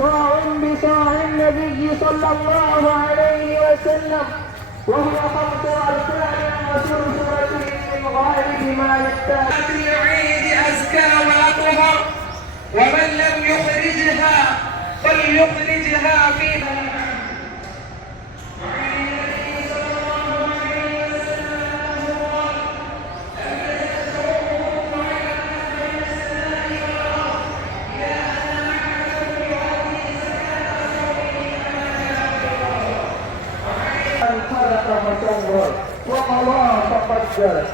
صاع بصاع النبي صلى الله عليه وسلم، وهو 5 أركان وثلث من غالب ما يحتاج العيد أزكى وأطهر، ومن لم يخرجها فليخرجها فيما خلق فصور وقضى فقدر.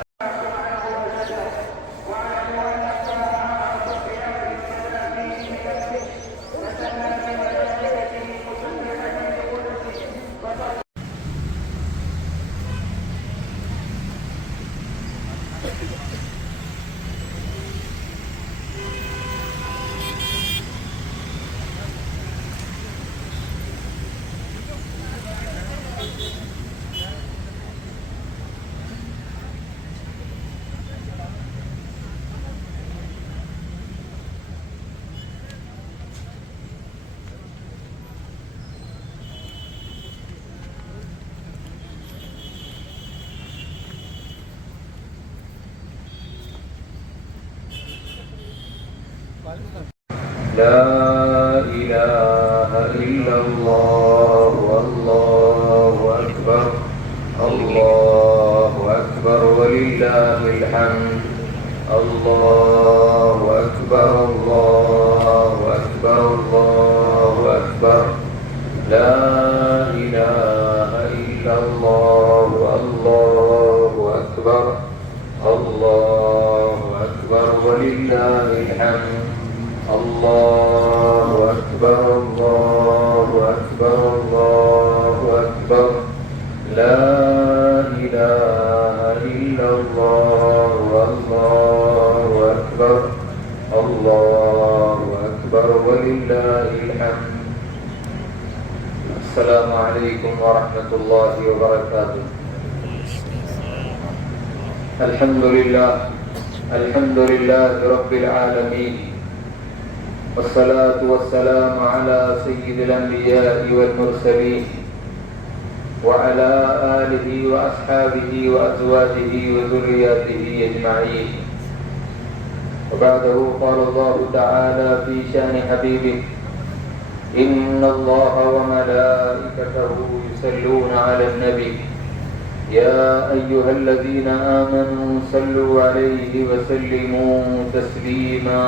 لا إله إلا الله والله أكبر الله أكبر ولله الحمد الله أكبر الله أكبر الله أكبر لا إله إلا الله والله أكبر الله أكبر ولله الحمد الله أكبر الله أكبر الله أكبر لا إله إلا الله والله أكبر الله أكبر ولله الحمد. السلام عليكم ورحمة الله وبركاته. الحمد لله رب العالمين، والصلاة والسلام على سيد الأنبياء والمرسلين وعلى آله وأصحابه وأزواجه وذرياته أجمعين. وبعده قال الله تعالى في شأن حبيبه: إن الله وملائكته يصلون على النبي يا أيها الذين آمنوا صلوا عليه وسلموا تسليما.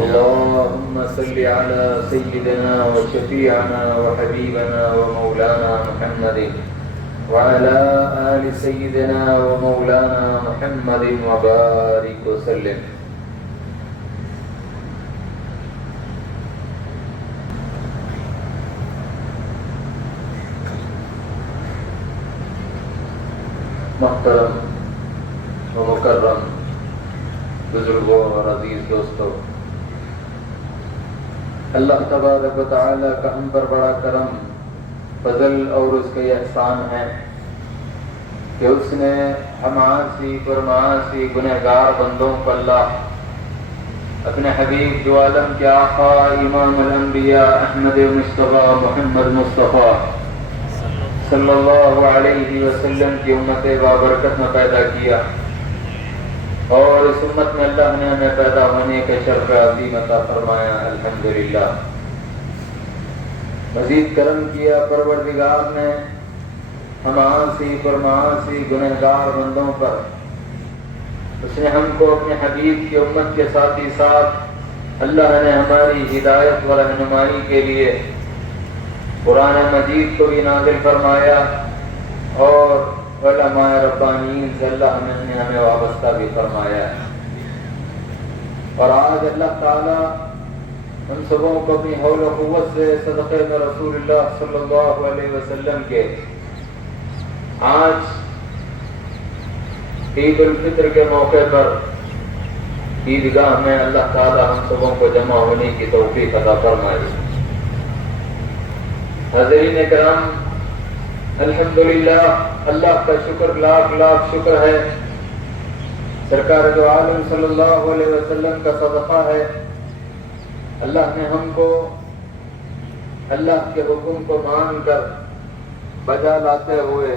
اللهم صل على سيدنا وشفيعنا وحبيبنا ومولانا محمد وعلى آل سيدنا ومولانا محمد وبارك وسلم. محترم و مکرم بزرگوں اور عزیز دوستوں، اللہ تبارک و تعالی کا ہم پر بڑا کرم، فضل اور اس کے احسان ہے کہ اس نے ہم عاصی پرمعاصی گنہگار بندوں کو اللہ اپنے حبیب دو عالم کے آقا امام الانبیاء احمد مصطفیٰ محمد مصطفیٰ صلی اللہ علیہ وسلم کی امت بابرکت میں پیدا کیا، اور اس امت میں اللہ نے ہمیں پیدا ہونے کے شرف عظیم عطا فرمایا۔ الحمدللہ مزید کرم کیا پروردگار نے ہم عاصی پرمعاصی گنہگار بندوں پر، اس نے ہم کو اپنے حبیب کی امت کے ساتھ ہی ساتھ اللہ نے ہماری ہدایت و رہنمائی کے لیے قرآن مجید کو بھی نازل فرمایا، اور علماء ربانیین سے اللہ نے ہمیں وابستہ بھی فرمایا ہے۔ اور آج اللہ تعالی ہم سبوں کو اپنی حول و قوت سے صدقے میں رسول اللہ صلی اللہ علیہ وسلم کے آج عید الفطر کے موقع پر عیدگاہ میں اللہ تعالی ہم سبوں کو جمع ہونے کی توفیق عطا فرمائے۔ حاضرین کرام، الحمدللہ اللہ کا شکر لاکھ لاکھ شکر ہے، سرکار دو عالم صلی اللہ علیہ وسلم کا صدقہ ہے، اللہ نے ہم کو اللہ کے حکم کو مان کر بجا لاتے ہوئے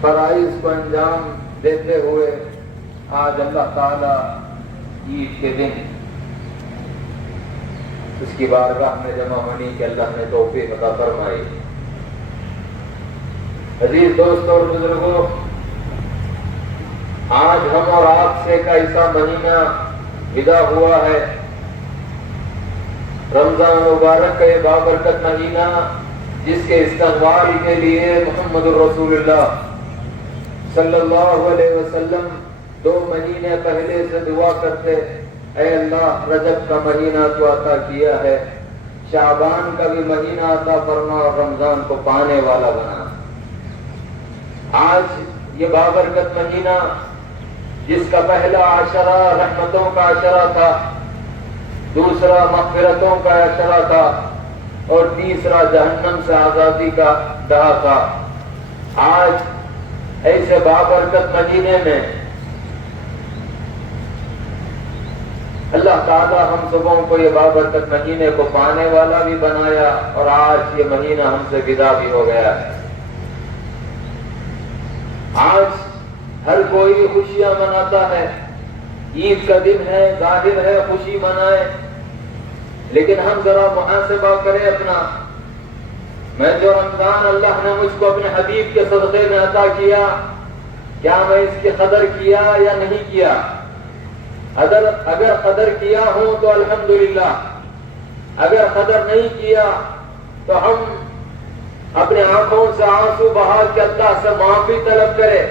فرائض کو انجام دیتے ہوئے آج اللہ تعالی عید کے دن اس کی بارگاہ میں جمع ہونے کی اللہ نے توفیق عطا فرمائی۔ عزیز دوستوں اور بزرگوں، آج ہم اور آپ سے کا ایسا مہینہ ودا ہوا ہے، رمضان مبارک کا یہ بابرکت مہینہ جس کے استقبال کے لیے محمد الرسول اللہ صلی اللہ علیہ وسلم 2 مہینے پہلے سے دعا کرتے، اے اللہ رجب کا مہینہ تو عطا کیا ہے، شعبان کا بھی مہینہ عطا فرما اور رمضان کو پانے والا بنا۔ آج یہ بابرکت مہینہ جس کا پہلا عشرہ رحمتوں کا عشرہ تھا، دوسرا مغفرتوں کا عشرہ تھا اور تیسرا جہنم سے آزادی کا دہا تھا، آج ایسے بابرکت مہینے میں اللہ تعالی ہم سبوں کو یہ بابرکت مہینے کو پانے والا بھی بنایا اور آج یہ مہینہ ہم سے ودا بھی ہو گیا ہے۔ آج ہر کوئی خوشیاں مناتا ہے، عید کا دن ہے، ظاہر ہے خوشی منائے، لیکن ہم ذرا محاسبہ کریں اپنا۔ میں جو رمضان اللہ نے مجھ کو اپنے حبیب کے صدقے میں عطا کیا، کیا میں اس کی قدر کیا یا نہیں کیا؟ اگر قدر کیا ہوں تو الحمدللہ، اگر قدر نہیں کیا تو ہم اپنے آنکھوں سے آنسو بہا کے اللہ سے معافی طلب کرے۔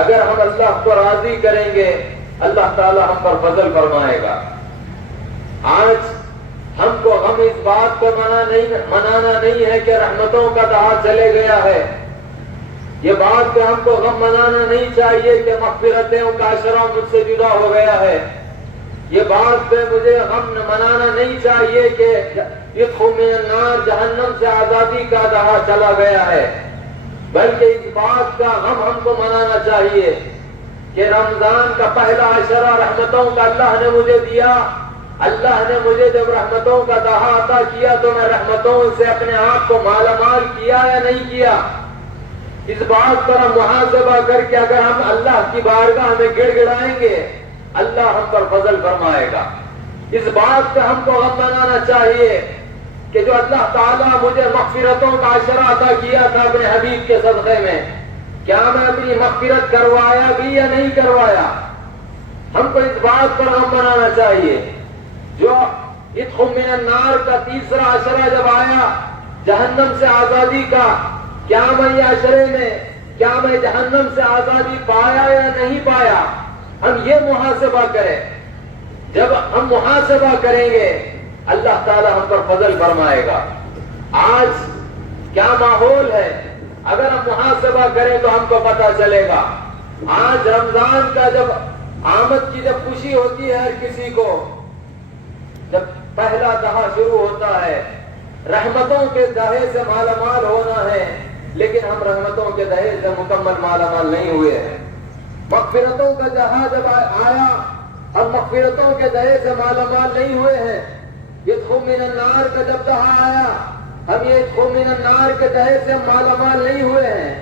اگر ہم اللہ کو راضی کریں گے اللہ تعالی ہم پر فضل فرمائے گا۔ آج ہم کو غم اس بات کو منانا نہیں ہے کہ رحمتوں کا دہا چلے گیا ہے، یہ بات پہ ہم کو غم منانا نہیں چاہیے کہ مغفرتوں کا عشرہ مجھ سے جدا ہو گیا ہے، یہ بات پہ مجھے غم منانا نہیں چاہیے کہ ادخلوا من النار جہنم سے آزادی کا دہا چلا گیا ہے، بلکہ اس بات کا غم ہم کو منانا چاہیے کہ رمضان کا پہلا عشرہ رحمتوں کا اللہ نے مجھے دیا، اللہ نے مجھے جب رحمتوں کا دہا عطا کیا تو میں رحمتوں سے اپنے آپ کو مالا مال کیا یا نہیں کیا؟ اس بات پر ہم محاسبہ کر کے اگر ہم اللہ کی بارگاہ میں گڑ گڑائیں گے اللہ ہم پر فضل فرمائے گا۔ اس بات پہ ہم کو غم منانا چاہیے کہ جو اللہ تعالیٰ مجھے مغفرتوں کا عشرہ عطا کیا تھا اپنے حبیب کے صدقے میں، کیا میں اپنی مغفرت کروایا بھی یا نہیں کروایا؟ ہم کو اس بات پر غم منانا چاہیے۔ جو ادخلوا من النار کا تیسرا عشرہ جب آیا جہنم سے آزادی کا، کیا میں یہ عشرے میں کیا میں جہنم سے آزادی پایا یا نہیں پایا؟ ہم یہ محاسبہ کریں۔ جب ہم محاسبہ کریں گے اللہ تعالی ہم پر فضل فرمائے گا۔ آج کیا ماحول ہے اگر ہم محاسبہ کریں تو ہم کو پتہ چلے گا۔ آج رمضان کا جب آمد کی جب خوشی ہوتی ہے ہر کسی کو، جب پہلا دہا شروع ہوتا ہے، رحمتوں کے دہے سے مالا مال ہونا ہے، لیکن ہم رحمتوں کے دہے سے مکمل مالا مال نہیں ہوئے ہیں۔ مغفرتوں کا دہا جب آیا ہم مغفرتوں کے دہے سے مالا مال نہیں ہوئے ہیں۔ ادخلوا من النار کا جب دہا آیا ہم یہ ادخلوا من النار کے دہے سے مالا مال نہیں ہوئے ہیں۔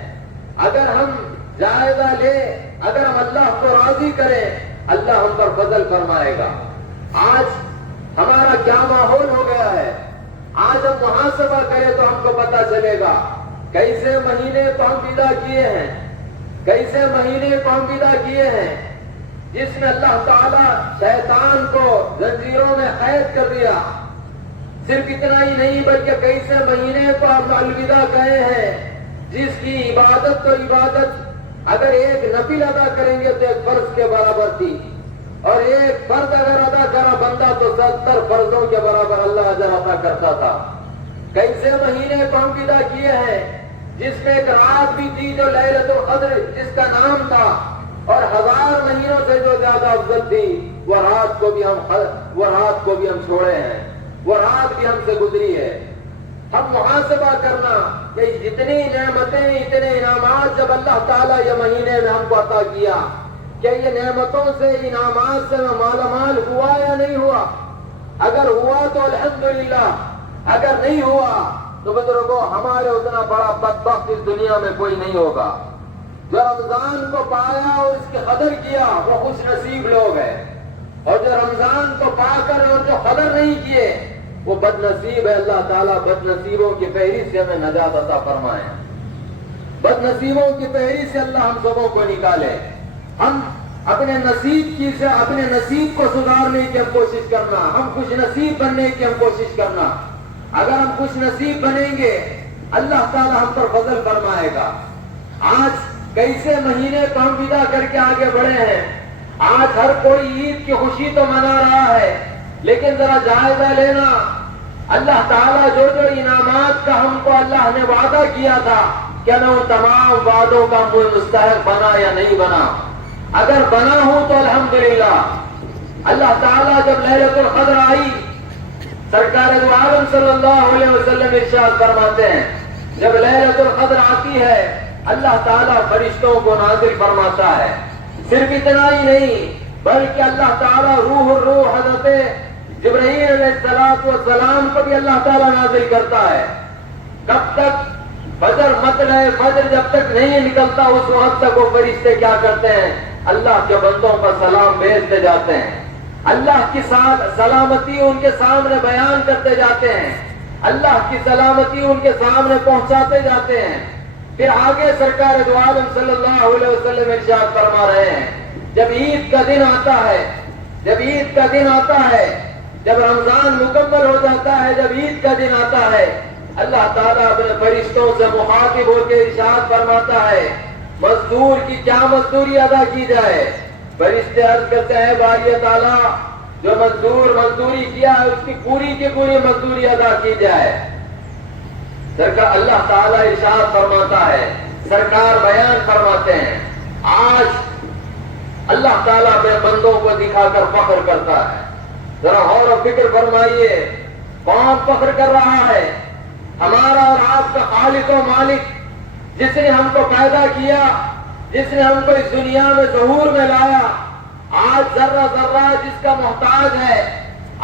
اگر ہم جائزہ لیں، اگر ہم اللہ کو راضی کریں اللہ ہم پر فضل فرمائے گا۔ آج ہمارا کیا ماحول ہو گیا ہے؟ آج ہم محاسبہ کریں تو ہم کو پتہ چلے گا کیسے مہینے کو ہم ودا کیے ہیں، کیسے مہینے کو ہم ودا کیے ہیں جس میں اللہ تعالیٰ شیطان کو زنجیروں میں قید کر دیا۔ صرف اتنا ہی نہیں بلکہ کیسے مہینے کو ہم الوداع کہے ہیں جس کی عبادت تو عبادت اگر ایک نفل ادا کریں گے تو ایک فرض کے برابر تھی، اور ایک فرض اگر ادا کرا بندہ تو 70 فرضوں کے برابر اللہ اجر عطا کرتا تھا۔ کیسے مہینے کو ہم ودا کیے ہیں جس میں ایک رات بھی تھی جو لیلۃ القدر جس کا نام تھا، اور 1000 مہینوں سے جو زیادہ افضل تھی وہ رات کو بھی ہم چھوڑے ہیں، وہ رات بھی ہم سے گزری ہے۔ ہم محاسبہ کرنا کہ جتنی نعمتیں اتنے انعامات جب اللہ تعالیٰ یہ مہینے میں ہم کو عطا کیا، کہ یہ نعمتوں سے انعامات سے میں مالا مال ہوا یا نہیں ہوا؟ اگر ہوا تو الحمدللہ، اگر نہیں ہوا تو بزرگوں ہمارے اتنا بڑا بدبخت اس دنیا میں کوئی نہیں ہوگا۔ جو رمضان کو پایا اور اس کی قدر کیا وہ خوش نصیب لوگ ہیں، اور جو رمضان کو پا کر اور جو قدر نہیں کیے وہ بد نصیب ہے۔ اللہ تعالیٰ بد نصیبوں کی فہرست سے ہمیں نجات عطا فرمائے، بد نصیبوں کی فہرست سے اللہ ہم سبوں کو نکالے۔ ہم اپنے نصیب کو سدھارنے کی ہم کوشش کرنا، ہم خوش نصیب بننے کی ہم کوشش کرنا۔ اگر ہم خوش نصیب بنیں گے اللہ تعالیٰ ہم پر فضل فرمائے گا۔ آج کیسے مہینے کو ہم ودا کر کے آگے بڑھے ہیں، آج ہر کوئی عید کی خوشی تو منا رہا ہے، لیکن ذرا جائزہ لینا اللہ تعالیٰ جو جو انعامات کا ہم کو اللہ نے وعدہ کیا تھا کیا میں ان تمام وعدوں کا مستحق بنا یا نہیں بنا؟ اگر بنا ہوں تو الحمدللہ۔ اللہ تعالیٰ جب لیلۃ القدر آئی، سرکار دو عالم صلی اللہ علیہ وسلم ارشاد فرماتے ہیں جب لیلۃ القدر آتی ہے اللہ تعالیٰ فرشتوں کو نازل فرماتا ہے۔ صرف اتنا ہی نہیں بلکہ اللہ تعالیٰ روح حضرت جبرائیل علیہ السلام کو بھی اللہ تعالیٰ نازل کرتا ہے۔ کب تک؟ فجر مطلع فجر جب تک نہیں نکلتا اس وقت تک وہ فرشتے کیا کرتے ہیں؟ اللہ کے بندوں پر سلام بھیجتے جاتے ہیں، اللہ کی سلامتی ان کے سامنے بیان کرتے جاتے ہیں، اللہ کی سلامتی ان کے سامنے پہنچاتے جاتے ہیں۔ پھر آگے سرکار دو عالم صلی اللہ علیہ وسلم ارشاد فرما رہے ہیں جب عید کا دن آتا ہے، جب رمضان مکمل ہو جاتا ہے، جب عید کا دن آتا ہے اللہ تعالیٰ اپنے فرشتوں سے مخاطب ہو کے ارشاد فرماتا ہے مزدور کی کیا مزدوری ادا کی جائے؟ فرشتے عرض کرتے ہیں باری تعالیٰ جو مزدوری کیا ہے اس کی پوری مزدوری ادا کی جائے۔ سرکار اللہ تعالیٰ ارشاد فرماتا ہے، سرکار بیان فرماتے ہیں آج اللہ تعالیٰ اپنے بندوں کو دکھا کر فخر کرتا ہے۔ ذرا غور و فکر فرمائیے کون فخر کر رہا ہے؟ ہمارا اور آپ کا خالق و مالک جس نے ہم کو پیدا کیا، جس نے ہم کو اس دنیا میں ظہور میں لایا، آج ذرہ ذرہ جس کا محتاج ہے،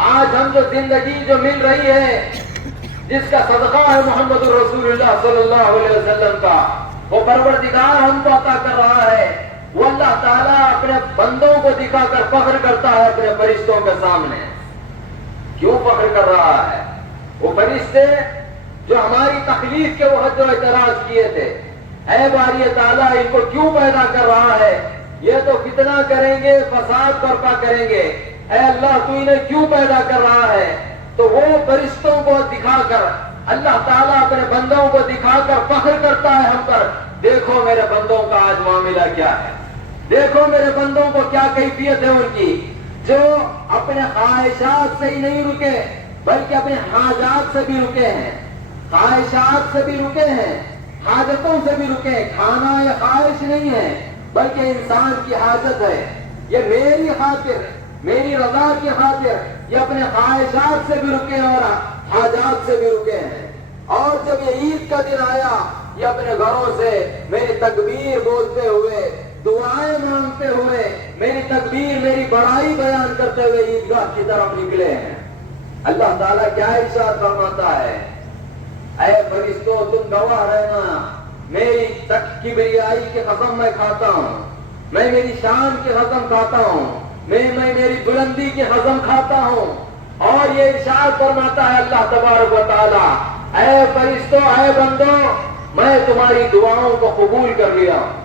آج ہم جو زندگی جو مل رہی ہے جس کا صدقہ ہے محمد رسول اللہ صلی اللہ علیہ وسلم کا، وہ پروردگار ہم کو عطا کر رہا ہے۔ وہ اللہ تعالیٰ اپنے بندوں کو دکھا کر فخر کرتا ہے اپنے فرشتوں کے سامنے۔ کیوں فخر کر رہا ہے؟ وہ فرشتے جو ہماری تخلیق کے وقت جو اعتراض کیے تھے، اے باری تعالیٰ ان کو کیوں پیدا کر رہا ہے؟ یہ تو فتنہ کریں گے، فساد برپا کریں گے، اے اللہ تو انہیں کیوں پیدا کر رہا ہے؟ تو وہ فرشتوں کو دکھا کر اللہ تعالیٰ اپنے بندوں کو دکھا کر فخر کرتا ہے ہم پر، دیکھو میرے بندوں کا آج معاملہ کیا ہے، دیکھو میرے بندوں کو کیا کیفیت ہے ان کی، جو اپنے خواہشات سے ہی نہیں رکے بلکہ اپنے حاجات سے بھی رکے ہیں، خواہشات سے بھی رکے ہیں، حاجتوں سے بھی رکے ہیں۔ کھانا یہ خواہش نہیں ہے بلکہ انسان کی حاجت ہے، یہ میری خاطر، میری رضا کی خاطر یہ اپنے خواہشات سے بھی رکے اور حاجات سے بھی رکے ہیں۔ اور جب یہ عید کا دن آیا یہ اپنے گھروں سے میری تکبیر بولتے ہوئے، دعائیں مانگتے ہوئے، میری تکبیر میری بڑائی بیان کرتے ہوئے عیدگاہ کی طرف نکلے ہیں۔ اللہ تعالیٰ کیا ارشاد فرماتا ہے؟ اے فرشتوں تم گواہ رہنا، میری کبریائی کی قسم میں کھاتا ہوں، میں میری شان کی قسم کھاتا ہوں، میں میری بلندی کی قسم کھاتا ہوں۔ اور یہ ارشاد فرماتا ہے اللہ تبارک و تعالیٰ اے فرشتوں، اے بندوں، میں تمہاری دعاؤں کو قبول کر لیا ہوں،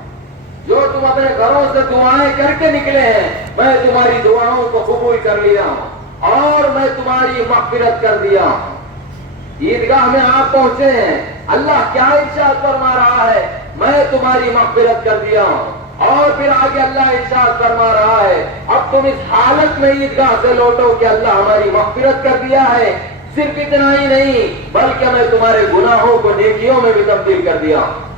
جو تم اپنے گھروں سے دعائیں کر کے نکلے ہیں میں تمہاری دعاؤں کو قبول کر لیا ہوں اور میں تمہاری مغفرت کر دیا ہوں۔ عیدگاہ میں آپ پہنچے ہیں، اللہ کیا ارشاد فرما رہا ہے؟ میں تمہاری مغفرت کر دیا ہوں۔ اور پھر آگے اللہ ارشاد فرما رہا ہے اب تم اس حالت میں عیدگاہ سے لوٹو کہ اللہ ہماری مغفرت کر دیا ہے، صرف اتنا ہی نہیں بلکہ میں تمہارے گناہوں کو نیکیوں میں بھی تبدیل کر دیا ہوں،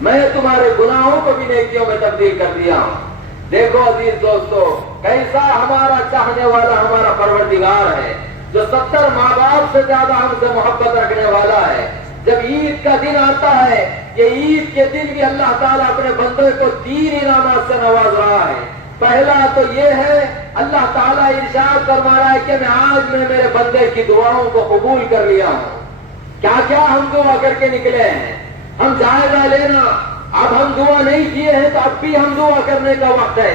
میں تمہارے گناہوں کو بھی نیکیوں میں تبدیل کر دیا ہوں۔ دیکھو عزیز دوستو کیسا ہمارا چاہنے والا ہمارا پروردگار ہے، جو 70 ماں باپ سے زیادہ ہم سے محبت رکھنے والا ہے، جب عید کا دن آتا ہے، یہ عید کے دن بھی اللہ تعالیٰ اپنے بندے کو 3 انعامات سے نواز رہا ہے۔ پہلا تو یہ ہے، اللہ تعالیٰ ارشاد فرما رہا ہے کہ میں میرے بندے کی دعاؤں کو قبول کر لیا ہوں۔ کیا کیا ہم دعا کر کے نکلے ہیں، ہم جائزہ لینا۔ اب ہم دعا نہیں کیے ہیں تو اب بھی ہم دعا کرنے کا وقت ہے،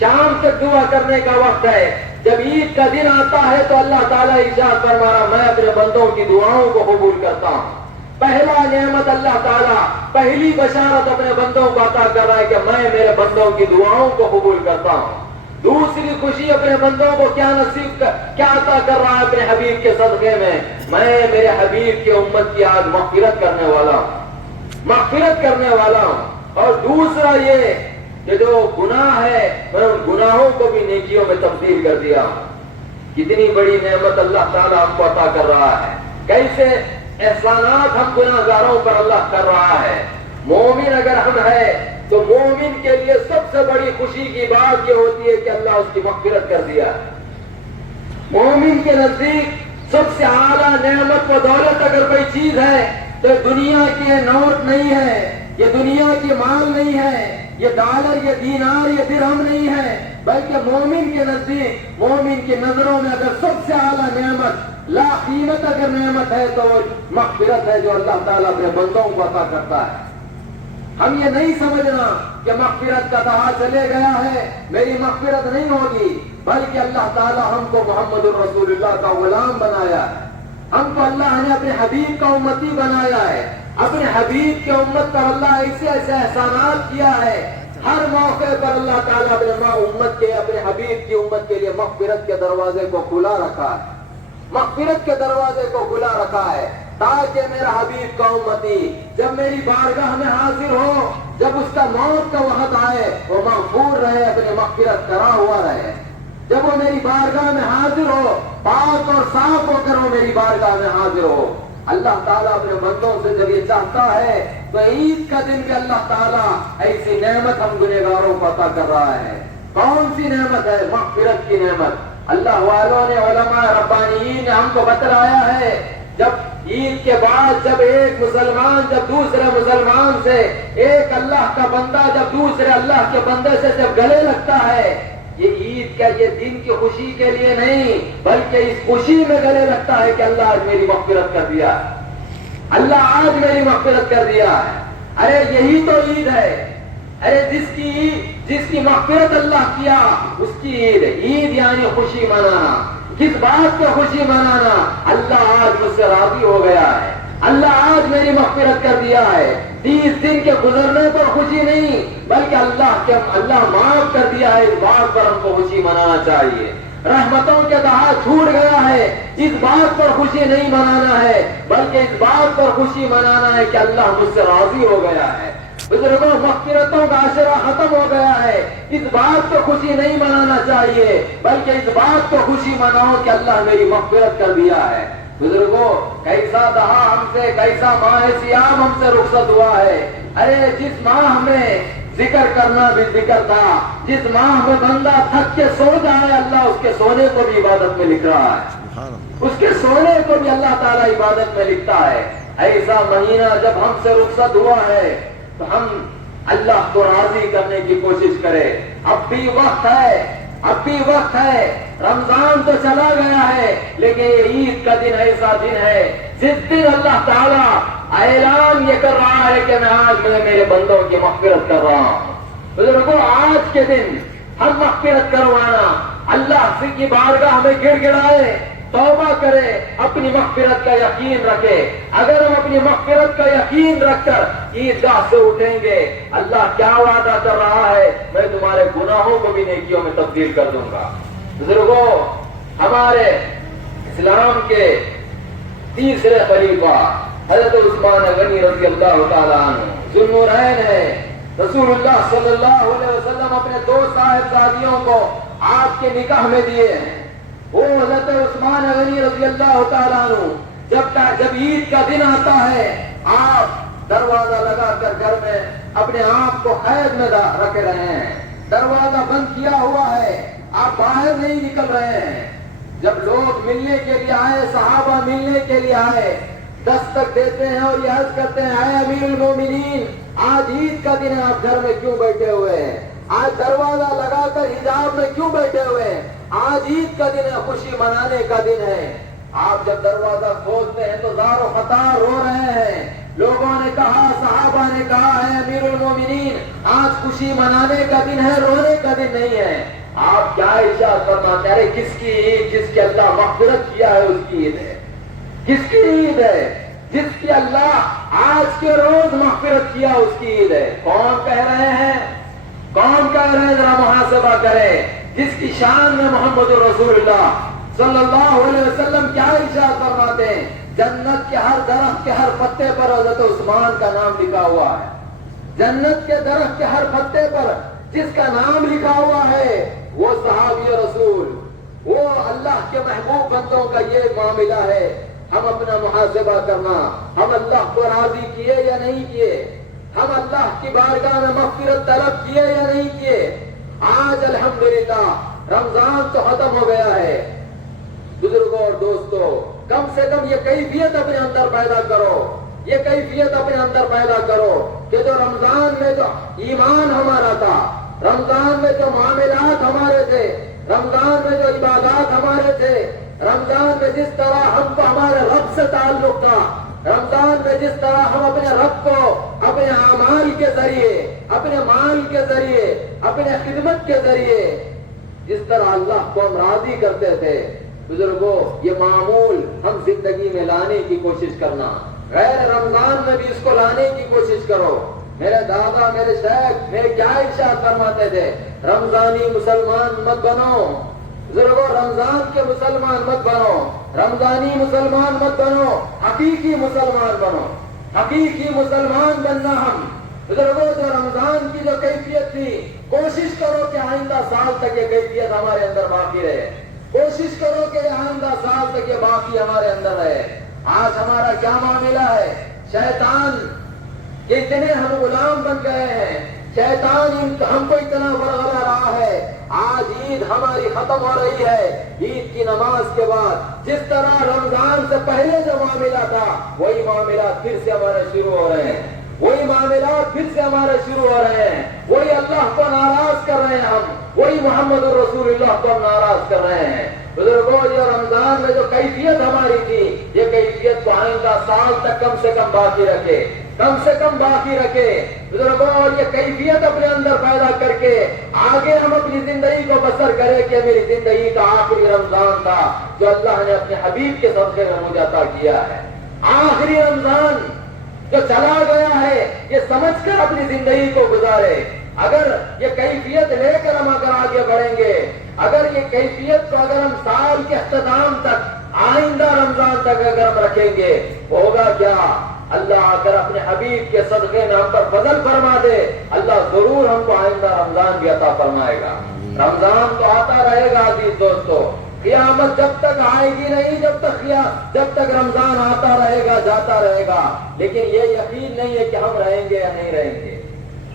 شام تک دعا کرنے کا وقت ہے۔ جب عید کا دن آتا ہے تو اللہ تعالیٰ ارشاد فرما رہا، میں اپنے بندوں کی دعاؤں کو قبول کرتا ہوں۔ پہلا نعمت اللہ تعالیٰ، پہلی بشارت اپنے بندوں کو عطا کر رہا ہے کہ میں میرے بندوں کی دعاؤں کو قبول کرتا ہوں۔ دوسری خوشی اپنے بندوں کو کیا عطا کر رہا ہے اپنے حبیب کے صدقے میں میرے حبیب کی امت کی آج مغفرت کرنے والا ہوں، مغفرت کرنے والا ہوں۔ اور دوسرا یہ کہ جو گناہ ہے میں ان گناہوں کو بھی نیکیوں میں تبدیل کر دیا ہوں۔ کتنی بڑی نعمت اللہ تعالیٰ ہم کو عطا کر رہا ہے، کیسے احسانات ہم گناہگاروں پر اللہ کر رہا ہے۔ مومن اگر ہم ہے تو مومن کے لیے سب سے بڑی خوشی کی بات یہ ہوتی ہے کہ اللہ اس کی مغفرت کر دیا۔ مومن کے نزدیک سب سے اعلیٰ نعمت و دولت اگر کوئی چیز ہے تو دنیا کی یہ نوٹ نہیں ہے، یہ دنیا کی مال نہیں ہے، یہ ڈالر، یہ دینار، یہ درہم نہیں ہے، بلکہ مومن کے نزدیک، مومن کی نظروں میں اگر سب سے اعلیٰ نعمت، لا قیمت اگر نعمت ہے تو مغفرت ہے جو اللہ تعالیٰ اپنے بندوں کو عطا کرتا ہے۔ ہم یہ نہیں سمجھنا کہ مغفرت کا دہا چلے گیا ہے، میری مغفرت نہیں ہوگی، بلکہ اللہ تعالیٰ ہم کو محمد الرسول اللہ کا غلام بنایا ہے، ہم کو اللہ نے اپنے حبیب کا امتی بنایا ہے، اپنے حبیب کے امت پر اللہ ایسے ایسے احسانات کیا ہے، ہر موقع پر اللہ تعالیٰ اپنے امت کے، اپنے حبیب کی امت کے لیے مغفرت کے دروازے کو کھلا رکھا ہے، مغفرت کے دروازے کو کھلا رکھا ہے، تاکہ میرا حبیب کا امتی جب میری بارگاہ میں حاضر ہو، جب اس کا موت کا وقت آئے، وہ مغفور رہے، اپنی مغفرت کرا ہوا رہے۔ جب وہ میری بارگاہ میں حاضر ہو، پاک اور صاف ہو کر وہ میری بارگاہ میں حاضر ہو۔ اللہ تعالیٰ اپنے بندوں سے جب یہ چاہتا ہے تو عید کا دن بھی اللہ تعالیٰ ایسی نعمت ہم گنہگاروں کو عطا کر رہا ہے۔ کون سی نعمت ہے؟ مغفرت کی نعمت۔ اللہ والوں نے، علماء ربانیین نے ہم کو بتلایا ہے، جب عید کے بعد جب ایک مسلمان جب دوسرے مسلمان سے، ایک اللہ کا بندہ جب دوسرے اللہ کے بندے سے جب گلے لگتا ہے، یہ عید کا یہ دن کی خوشی کے لیے نہیں بلکہ اس خوشی میں گلے لگتا ہے کہ اللہ آج میری مغفرت کر دیا، اللہ آج میری مغفرت کر دیا ہے۔ ارے یہی تو عید ہے، ارے جس کی مغفرت اللہ کیا اس کی عید ہے۔ عید یعنی خوشی منانا، کس بات پہ خوشی منانا؟ اللہ آج مجھ سے راضی ہو گیا ہے، اللہ آج میری مغفرت کر دیا ہے۔ 30 دن کے گزرنے پر خوشی نہیں بلکہ اللہ معاف کر دیا ہے، اس بات پر ہم کو خوشی منانا چاہیے۔ رحمتوں کے دہا چھوٹ گیا ہے، اس بات پر خوشی نہیں منانا ہے بلکہ اس بات پر خوشی منانا ہے کہ اللہ مجھ سے راضی ہو گیا ہے۔ بزرگوں، مغفرتوں کا عشرہ ختم ہو گیا ہے، اس بات پر خوشی نہیں منانا چاہیے بلکہ اس بات پر خوشی مناؤ کہ اللہ میری مغفرت کر دیا ہے۔ بزرگوں، کیسا دہا ہم سے، کیسا ماہ سیام ہم سے رخصت ہوا ہے۔ ارے جس ماہ میں ذکر کرنا بھی ذکر تھا، جس ماہ میں بندہ تھک کے سو جائے، اللہ اس کے سونے کو بھی عبادت میں لکھ رہا ہے، اس کے سونے کو بھی اللہ تعالیٰ عبادت میں لکھتا ہے۔ ایسا مہینہ جب ہم سے رخصت ہوا ہے تو ہم اللہ کو راضی کرنے کی کوشش کریں۔ اب بھی وقت ہے، اب بھی وقت ہے۔ رمضان تو چلا گیا ہے لیکن یہ عید کا دن ایسا دن ہے جس دن اللہ تعالیٰ اعلان یہ کر رہا ہے کہ میں آج میرے بندوں کی مغفرت کر رہا ہوں۔ بزرگوں، آج کے دن ہم مغفرت کروانا، اللہ سے کی بارگاہ میں گڑ گڑائے، توبہ کرے، اپنی مغفرت کا یقین رکھے۔ اگر ہم اپنی مغفرت کا یقین رکھ کر عیدگاہ سے اٹھیں گے، اللہ کیا وعدہ کر رہا ہے؟ میں تمہارے گناہوں کو بھی نیکیوں میں تبدیل کر دوں گا۔ بزرگوں، ہمارے اسلام کے تیسرے خلیفہ حضرت عثمان غنی رضی اللہ تعالیٰ عنہ ذوالنورین ہے۔ رسول اللہ صلی اللہ علیہ وسلم اپنے 2 صاحبزادیوں کو آپ کے نکاح میں دیے ہیں۔ وہ حضرت عثمان غنی رضی اللہ تعالیٰ عنہ جب عید کا دن آتا ہے، آپ دروازہ لگا کر گھر میں اپنے آپ کو قید میں رکھ رہے ہیں، دروازہ بند کیا ہوا ہے، آپ باہر نہیں نکل رہے ہیں۔ جب لوگ ملنے کے لیے آئے، صحابہ ملنے کے لیے آئے، دستک دیتے ہیں اور یہ عرض کرتے ہیں اے امیر المومنین آج عید کا دن ہے, آپ گھر میں کیوں بیٹھے ہوئے ہیں؟ آج دروازہ لگا کر حجاب میں کیوں بیٹھے ہوئے ہیں؟ آج عید کا دن ہے, خوشی منانے کا دن ہے. آپ جب دروازہ کھولتے ہیں تو زار و خطار رو رہے ہیں. لوگوں نے کہا, صحابہ نے کہا ہے امیر المومنین آج خوشی منانے کا دن ہے, رونے کا دن نہیں ہے. آپ کیا ارشاد فرماتے ہیں؟ کس کی عید؟ جس کی اللہ مغفرت کیا ہے اس کی عید ہے. کس کی عید ہے؟ جس کی اللہ آج کے روز مغفرت کیا اس کی عید ہے. کون کہہ رہے ہیں؟ کون کہہ رہے ہیں؟ ذرا محاسبہ کریں. جس کی شان میں محمد رسول اللہ صلی اللہ علیہ وسلم کیا ارشاد فرماتے ہیں؟ جنت کے ہر درخت کے ہر پتے پر حضرت عثمان کا نام لکھا ہوا ہے. جنت کے درخت کے ہر پتے پر جس کا نام لکھا ہوا ہے وہ صحابی رسول, وہ اللہ کے محبوب بندوں کا یہ معاملہ ہے. ہم اپنا محاسبہ کرنا, ہم اللہ کو راضی کیے یا نہیں کیے؟ ہم اللہ کی بارگاہ میں مغفرت طلب کیے یا نہیں کیے؟ آج الحمدللہ رمضان تو ختم ہو گیا ہے. بزرگوں اور دوستوں, کم سے کم یہ کیفیت اپنے اندر پیدا کرو, یہ کیفیت اپنے اندر پیدا کرو کہ جو رمضان میں جو ایمان ہمارا تھا, رمضان میں جو معاملات ہمارے تھے, رمضان میں جو عبادات ہمارے تھے, رمضان میں جس طرح ہم کو ہمارے رب سے تعلق تھا, رمضان میں جس طرح ہم اپنے رب کو اپنے اعمال کے ذریعے, اپنے مال کے ذریعے, اپنے خدمت کے ذریعے جس طرح اللہ کو ہم راضی کرتے تھے, بزرگوں یہ معمول ہم زندگی میں لانے کی کوشش کرنا. غیر رمضان میں بھی اس کو لانے کی کوشش کرو. میرے دادا, میرے شیخ میرے کیا ارشاد فرماتے تھے؟ رمضانی مسلمان مت بنو. بزرگوں رمضان کے مسلمان مت بنو, رمضانی مسلمان مت بنو, حقیقی مسلمان بنو. حقیقی مسلمان بننا ہم. بزرگوں جو رمضان کی جو کیفیت تھی, کوشش کرو کہ آئندہ سال تک یہ کیفیت ہمارے اندر باقی رہے. کوشش کرو کہ آئندہ سال تک یہ باقی ہمارے اندر رہے. آج ہمارا کیا معاملہ ہے؟ شیطان کے اتنے ہم غلام بن گئے ہیں, شیطان ہم کو اتنا ورغلا رہا ہے. آج عید ہماری ختم ہو رہی ہے. عید کی نماز کے بعد جس طرح رمضان سے پہلے جو معاملہ تھا وہی معاملات پھر سے ہمارے شروع ہو رہے ہیں. وہی معاملات پھر سے ہمارے شروع ہو رہے ہیں. وہی اللہ کو ناراض کر رہے ہیں ہم, وہی محمد رسول اللہ کو ہم ناراض کر رہے ہیں. بزرگوں یہ رمضان میں جو کیفیت ہماری تھی, یہ کیفیت کو آئندہ سال تک کم سے کم باقی رکھے, کم سے کم باقی رکھے. بزرگوں اور یہ کیفیت اپنے اندر پیدا کر کے آگے ہم اپنی زندگی کو بسر کرے کہ میری زندگی کا آخری رمضان تھا جو اللہ نے اپنے حبیب کے صدقے میں مجھے عطا کیا ہے. آخری رمضان جو چلا گیا ہے یہ سمجھ کر اپنی زندگی کو گزارے. اگر یہ کیفیت لے کر ہم اگر آگے بڑھیں گے, اگر یہ کیفیت کو اگر ہم سال کے اختتام تک آئندہ رمضان تک اگر ہم رکھیں گے, ہوگا کیا؟ اللہ اگر اپنے حبیب کے صدقے میں ہم پر فضل فرما دے, اللہ ضرور ہم کو آئندہ رمضان بھی عطا فرمائے گا. رمضان تو آتا رہے گا عزیز دوستو, قیامت جب تک آئے گی نہیں, جب تک رمضان آتا رہے گا, جاتا رہے گا. لیکن یہ یقین نہیں ہے کہ ہم رہیں گے یا نہیں رہیں گے.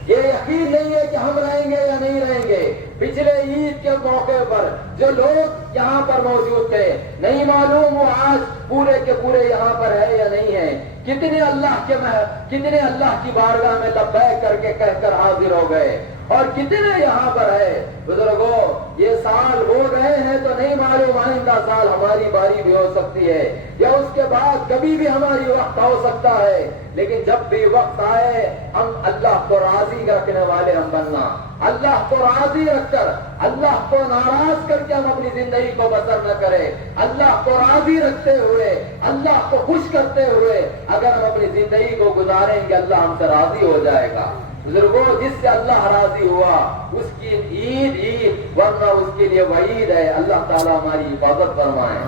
یہ یقین نہیں ہے کہ ہم رہیں گے یا نہیں رہیں گے. پچھلے عید کے موقع پر جو لوگ یہاں پر موجود تھے, نہیں معلوم وہ آج پورے کے پورے یہاں پر ہے یا نہیں ہے. کتنے اللہ کی بارگاہ میں لبیک کر کے کہہ کر حاضر ہو گئے, اور کتنے یہاں پر ہے. بزرگوں یہ سال ہو گئے ہیں تو نہیں معلوم آئندہ سال ہماری باری بھی ہو سکتی ہے, یا اس کے بعد کبھی بھی ہماری وقت ہو سکتا ہے. لیکن جب بھی وقت آئے ہم اللہ کو راضی رکھنے والے ہم بننا. اللہ کو راضی رکھ کر, اللہ کو ناراض کر کے ہم اپنی زندگی کو بسر نہ کریں. اللہ کو راضی رکھتے ہوئے, اللہ کو خوش کرتے ہوئے اگر ہم اپنی زندگی کو گزاریں گے, اللہ ہم سے راضی ہو جائے گا. بزرگوں جس سے اللہ راضی ہوا اس کی عید, ورنہ اس کے لیے وعید ہے. اللہ تعالیٰ ہماری حفاظت فرمائے.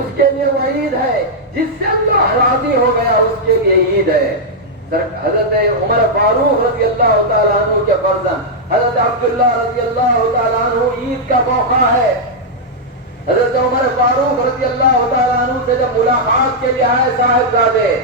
اس کے لیے وعید ہے. جس سے اللہ راضی ہو گیا اس کے لیے عید ہے. حضرت عمر فاروق رضی اللہ تعالیٰ عنہ کے فرزند حضرت عبداللہ رضی اللہ تعالیٰ عنہ, عید کا موقع ہے. حضرت عمر فاروق رضی اللہ تعالیٰ عنہ سے جب ملاقات کے لیے آئے صاحبزادے,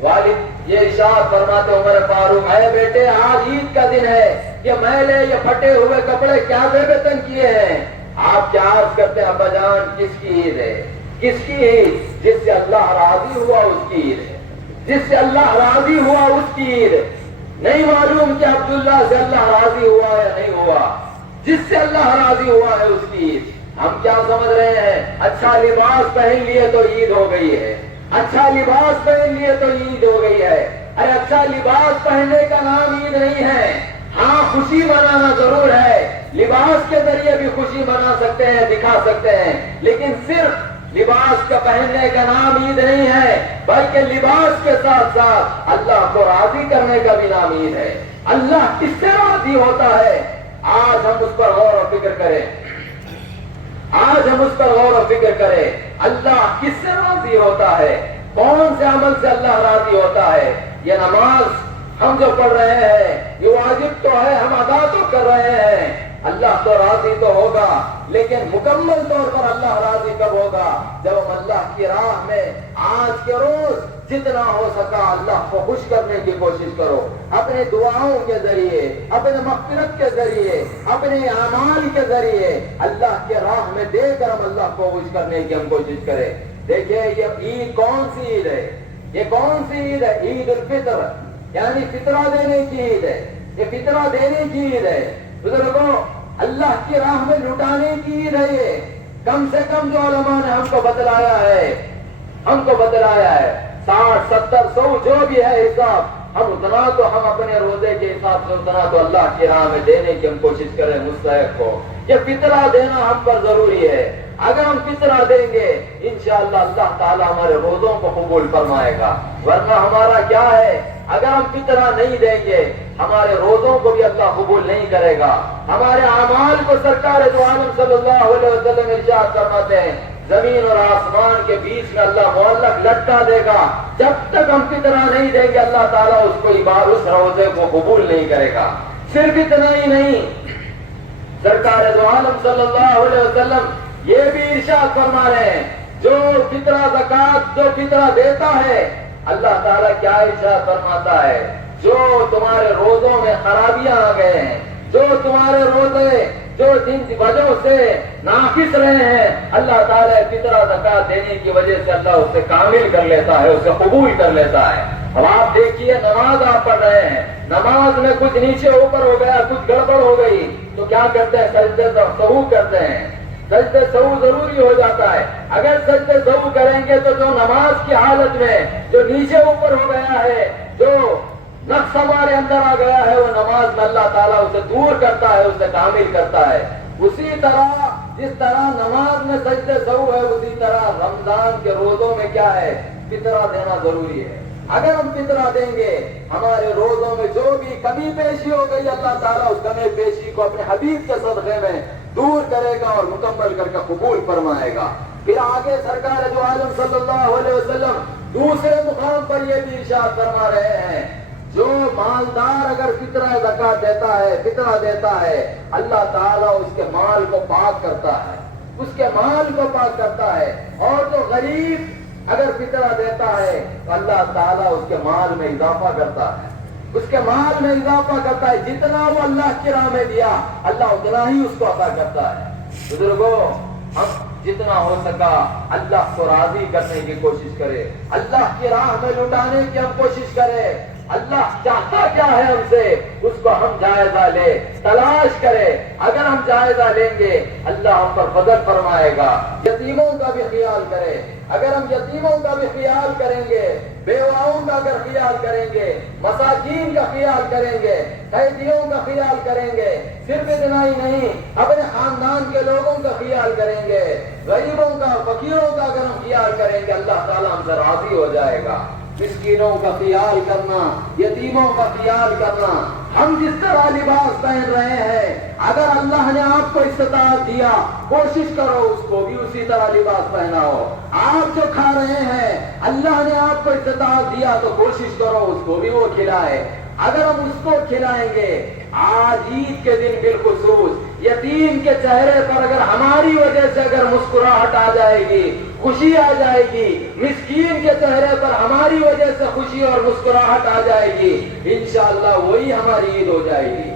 والد یہ ارشاد فرماتے عمر فاروق, اے بیٹے آج عید کا دن ہے, یہ میلے یہ پھٹے ہوئے کپڑے کیا بے وطن کیے ہیں؟ آپ کیا عرض کرتے ہیں ابا جان, کس کی عید ہے؟ کس کی عید؟ جس سے اللہ راضی ہوا اس کی عید ہے. جس سے اللہ راضی ہوا اس کی عید. نہیں معلوم کہ عبداللہ سے اللہ راضی ہوا یا نہیں ہوا. جس سے اللہ راضی ہوا ہے اس کی عید. ہم کیا سمجھ رہے ہیں؟ اچھا لباس پہن لیے تو عید ہو گئی ہے. اچھا لباس پہن لیے تو عید ہو گئی ہے. ارے اچھا لباس پہننے کا نام عید نہیں ہے. ہاں خوشی منانا ضرور ہے. لباس کے ذریعے بھی خوشی منا سکتے ہیں, دکھا سکتے ہیں, لیکن صرف لباس کا پہننے کا نام عید نہیں ہے, بلکہ لباس کے ساتھ ساتھ اللہ کو راضی کرنے کا بھی نام عید ہے. اللہ کس سے راضی ہوتا ہے؟ آج ہم اس پر غور و فکر کریں. آج ہم اس پر غور و فکر کریں. اللہ کس سے راضی ہوتا ہے؟ کون سے عمل سے اللہ راضی ہوتا ہے؟ یہ نماز ہم جو پڑھ رہے ہیں یہ واجب تو ہے, ہم ادا تو کر رہے ہیں. اللہ تو راضی تو ہوگا, لیکن مکمل طور پر اللہ راضی کب ہوگا؟ جب ہم اللہ کی راہ میں آج کے روز جتنا ہو سکا اللہ کو خوش کرنے کی کوشش کرو. اپنے دعاؤں کے ذریعے, اپنے مغفرت کے ذریعے, اپنے اعمال کے ذریعے اللہ کے راہ میں دے کر ہم اللہ کو خوش کرنے کی ہم کوشش کریں. دیکھیے یہ عید کون سی عید ہے؟ یہ کون سی عید ہے؟ عید الفطر, یعنی فطرہ دینے کی عید ہے. یہ فطرہ دینے کی عید ہے. بزرگوں, اللہ کی راہ میں لٹانے کی عید ہے. یہ کم سے کم جو علماء نے ہم کو بتلایا ہے 60, 70, 100 جو بھی ہے حساب, ہم اتنا تو ہم اپنے روزے کے حساب سے اتنا تو اللہ کی راہ میں دینے کی ہم کوشش کریں مستحق کو. یہ فطرہ دینا ہم پر ضروری ہے. اگر ہم فطرہ دیں گے انشاءاللہ اللہ تعالیٰ ہمارے روزوں کو قبول فرمائے گا. ورنہ ہمارا کیا ہے, اگر ہم فطرہ نہیں دیں گے ہمارے روزوں کو بھی اللہ قبول نہیں کرے گا. ہمارے اعمال کو سرکار دو عالم صلی اللہ علیہ وسلم ارشاد فرماتے ہیں زمین اور آسمان کے بیچ میں اللہ معلق لٹکا دے گا. جب تک ہم فطرہ نہیں دیں گے اللہ تعالیٰ اس کو اس روزے کو قبول نہیں کرے گا. صرف اتنا ہی نہیں, سرکار دو عالم صلی اللہ علیہ وسلم یہ بھی ارشاد فرما رہے ہیں جو فطرہ زکات جو فطرہ دیتا ہے اللہ تعالیٰ کیا ارشاد فرماتا ہے, جو تمہارے روزوں میں خرابیاں آ گئے ہیں, جو تمہارے روزے جو جن وجہ سے ناقص رہے ہیں, اللہ تعالیٰ فطرہ زکات دینے کی وجہ سے اللہ اسے کامل کر لیتا ہے, اسے قبول کر لیتا ہے. اب آپ دیکھیے نماز آپ پڑھ رہے ہیں, نماز میں کچھ نیچے اوپر ہو گیا, کچھ گڑبڑ ہو گئی تو کیا کرتے ہیں؟ سجدے سہو کرتے ہیں. سجدے سہو ضروری ہو جاتا ہے. اگر سجدے سہو کریں گے تو جو نماز کی حالت میں جو نیچے اوپر ہو گیا ہے, جو نقص ہمارے اندر آ گیا ہے, وہ نماز میں اللہ تعالیٰ اسے دور کرتا ہے, اسے کامل کرتا ہے. اسی طرح جس طرح نماز میں سجدے سہو ہے اسی طرح رمضان کے روزوں میں کیا ہے؟ فطرہ دینا ضروری ہے. اگر ہم فطرہ دیں گے ہمارے روزوں میں جو بھی کمی پیشی ہو گئی اللہ تعالیٰ اس کمی پیشی کو اپنے حبیب کے صدقے میں دور کرے گا اور مکمل کر کے قبول فرمائے گا. پھر آگے سرکار جو عالم صلی اللہ علیہ وسلم دوسرے مقام پر یہ بھی ارشاد فرما رہے ہیں جو مالدار اگر فطرہ زکات دیتا ہے, فطرہ دیتا ہے, اللہ تعالیٰ اس کے مال کو پاک کرتا ہے, اس کے مال کو پاک کرتا ہے. اور جو غریب اگر فطرہ دیتا ہے تو اللہ تعالیٰ اس کے مال میں اضافہ کرتا ہے, اس کے مال میں اضافہ کرتا ہے. جتنا وہ اللہ کی راہ میں دیا اللہ اتنا ہی اس کو عطا کرتا ہے. بزرگوں, ہم جتنا ہو سکا اللہ کو راضی کرنے کی کوشش کرے, اللہ کی راہ میں لٹانے کی ہم کوشش کریں. اللہ چاہتا کیا ہے ہم سے اس کو ہم جائزہ لے, تلاش کرے. اگر ہم جائزہ لیں گے اللہ ہم پر فضل فرمائے گا. یتیموں کا بھی خیال کرے. اگر ہم یتیموں کا بھی خیال کریں گے, بیواؤں کا اگر خیال کریں گے, مساکین کا خیال کریں گے, قیدیوں کا خیال کریں گے, صرف اتنا ہی نہیں اپنے خاندان کے لوگوں کا خیال کریں گے, غریبوں کا, فقیروں کا اگر ہم خیال کریں گے اللہ تعالیٰ ہم سے راضی ہو جائے گا. مسکینوں کا خیال کرنا, یتیموں کا خیال کرنا. ہم جس طرح لباس پہن رہے ہیں اگر اللہ نے آپ کو استطاعت دیا کوشش کرو اس کو بھی اسی طرح لباس پہناؤ. آپ جو کھا رہے ہیں اللہ نے آپ کو استطاعت دیا تو کوشش کرو اس کو بھی وہ کھلائے. اگر ہم اس کو کھلائیں گے, آج عید کے دن بالخصوص یتیم کے چہرے پر اگر ہماری وجہ سے اگر مسکراہٹ آ جائے گی, خوشی آ جائے گی, مسکین کے چہرے پر ہماری وجہ سے خوشی اور مسکراہٹ آ جائے گی, انشاءاللہ وہی ہماری عید ہو جائے گی,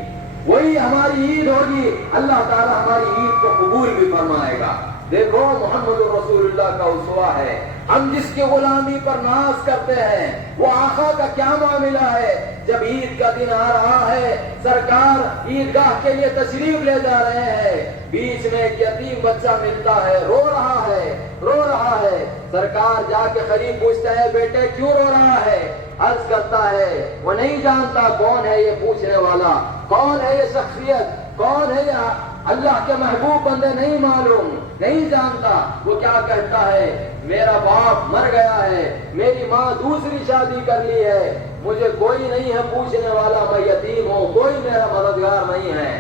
وہی ہماری عید ہوگی. اللہ تعالیٰ ہماری عید کو قبول بھی فرمائے گا. دیکھو محمد رسول اللہ کا اسوہ ہے, ہم جس کی غلامی پر ناز کرتے ہیں وہ آقا کا کیا معاملہ ہے؟ جب عید کا دن آ رہا ہے، سرکار عیدگاہ کے لیے تشریف لے جا رہے ہیں، بیچ میں ایک یتیم بچہ ملتا ہے، رو رہا ہے، سرکار جا کے قریب پوچھتا ہے بیٹے کیوں رو رہا ہے؟ عرض کرتا ہے وہ نہیں جانتا کون ہے یہ پوچھنے والا، کون ہے یہ شخصیت، کون ہے یہ اللہ کے محبوب بندے، نہیں معلوم، نہیں جانتا۔ وہ کیا کہتا ہے؟ میرا باپ مر گیا ہے، میری ماں دوسری شادی کر لی ہے، مجھے کوئی نہیں ہے پوچھنے والا، میں یتیم ہوں، کوئی میرا مددگار نہیں ہے۔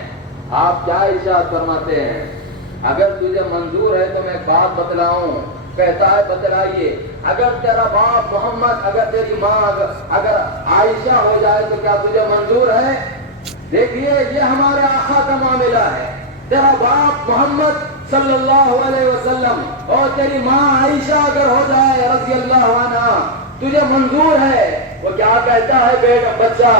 آپ کیا ارشاد فرماتے ہیں؟ اگر تجھے منظور ہے تو میں ایک بات بتلاؤں۔ کہتا ہے بتلائیے، اگر تیرا باپ محمد، اگر تیری ماں اگر عائشہ ہو جائے تو کیا تجھے منظور ہے؟ دیکھیے یہ ہمارے آقا کا معاملہ ہے، تیرا باپ محمد صلی اللہ علیہ وسلم اور تیری ماں عائشہ اگر ہو جائے رضی اللہ عنہا، تجھے منظور ہے؟ وہ کیا کہتا ہے بیٹا بچہ،